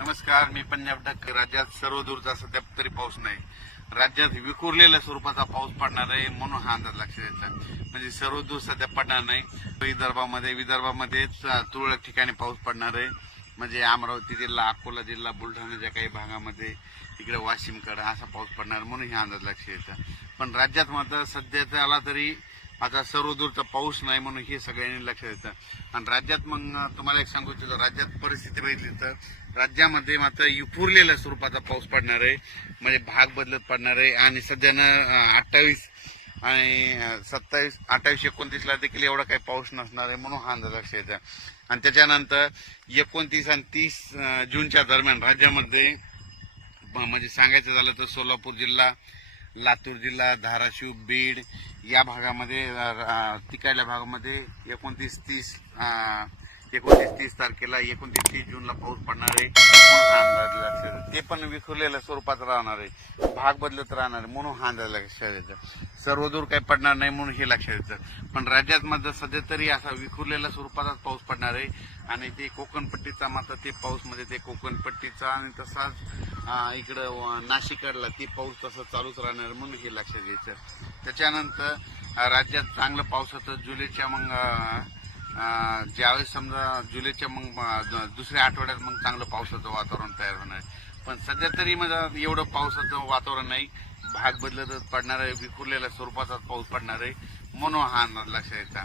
नमस्कार मी पंजाब डक राज्यात सर्व दूरचा सध्या तरी पाऊस नाही. राज्यात विखुरलेल्या स्वरूपाचा पाऊस पडणार आहे म्हणून हा अंदाज लक्षात येतो म्हणजे सर्व दूर सध्या पडणार नाही. विदर्भामध्ये विदर्भामध्ये तुरळक ठिकाणी पाऊस पडणार आहे. म्हणजे अमरावती जिल्हा अकोला जिल्हा बुलढाण्याच्या काही भागामध्ये इकडे वाशिमकडे असा पाऊस पडणार म्हणून हे अंदाज लक्षात येतं पण राज्यात मात्र सध्या आला तरी आता सर्वदूरचा पाऊस नाही म्हणून हे सगळ्यांनी लक्षात येतं आणि राज्यात मग तुम्हाला एक सांगू इच्छितो राज्यात परिस्थिती बघितली तर राज्यामध्ये मात्र विखुरलेल्या स्वरूपाचा पाऊस पडणार आहे. म्हणजे भाग बदलत पडणार आहे. आणि सध्यानं अठ्ठावीस आणि सत्तावीस अठ्ठावीस एकोणतीसला देखील एवढा काही पाऊस नसणार आहे म्हणून हा अंदाज लक्षात येतं आणि त्याच्यानंतर एकोणतीस आणि तीस जूनच्या दरम्यान राज्यामध्ये म्हणजे सांगायचं झालं तर सोलापूर जिल्हा लातूर जिल्हा धाराशिव बीड या भागामध्ये तिकायला भागामध्ये एकोणतीस तीस एकोणतीस तीस तारखेला एकोणतीस तीस जूनला पाऊस पडणार आहे अंदाज ते पण विखुरलेल्या स्वरूपात राहणार आहे. भाग बदलत राहणार आहे म्हणून हा अंदाज लक्षात येतं सर्व दूर काही पडणार नाही म्हणून हे लक्षात येतं पण राज्यात मात्र सध्या तरी असा विखुरलेल्या स्वरूपातच पाऊस पडणार आहे. आणि ते कोकणपट्टीचा मात्र ते पाऊस म्हणजे ते कोकणपट्टीचा आणि तसाच इकडं व- नाशिकडला ती पाऊस तसं चालूच राहणार म्हणून हे लक्षात घ्यायचं. त्याच्यानंतर राज्यात चांगलं पावसाचं जुलैच्या मग ज्यावेळेस समजा जुलैच्या मग दुसऱ्या आठवड्यात मग चांगलं पावसाचं वातावरण तयार होणार. आहे. पण सध्या तरी माझं एवढं पावसाचं वातावरण नाही. भाग बदलतच पडणार आहे विखुरलेल्या स्वरूपाचाच पाऊस पडणार आहे म्हणून हा अंदाज लक्षात यायचा